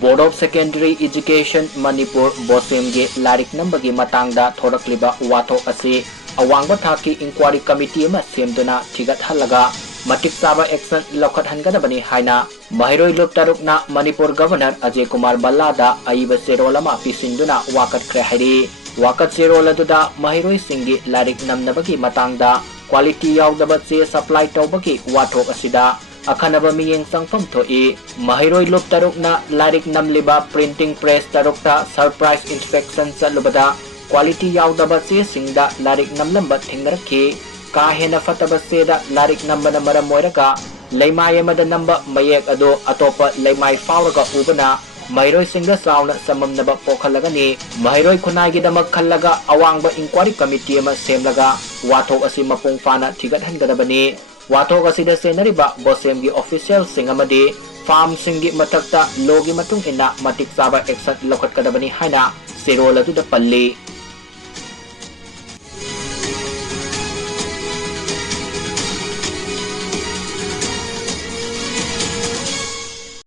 Board of secondary education Manipur BOSEM गे लारिक नंबगी मतंगदा थोरकलिबा वाथोक असी अवांग थाकी इंक्वारी कमिटी अमा सेमदुना थिगतहलगा मटिक चाबा एक्शन लौखटहनगदबनी हाइना महिरोई लुप तरुकना मणिपुर गवर्नर अजय कुमार बल्लादा अइब चेरोल अमा पिसिंदुना वाकटख्रे हाइरी वाकट चेरोल अदुदा महिरोई सिंगी लारिक नमनबगी मतंगदा क्वालिटी यावदबा चे सप्लाई तौबगी वाथोक असिदा अखनब मियेंग संगफम थोई महिरोई लुप तरुकना लारिक नमलिबा प्रिंटिंग प्रेस तरुकता सरप्राइज इंस्पेक्शन चलुबदा क्वालिटी यावदबा चे सिंगदा लारिक नमलंबा थिंगरखी का हेन फतब सेदा लारिक नंबन मरम मोरका लेमाय मद नंब मयेक अदो अतोप लेमाय फावरगा उबना महिरोई सिंग साउन सममनब पोखलगनी महिरोई खुनागी दमक खल्लगा अवांग इंक्वारी कमिटी अमा सेमलगा वाथोक असी मपुंग फाना थिगतहनगदबनी वाथोक असिदा सेनरिबा बोसेमगी ऑफिशियल सिंग अमदी फार्म सिंगी मथक्ता लोगी मतुंग इना मटिक चाबा एक्शन लौखटकदबनी हाइना सेरोल अदुदा पल्ली।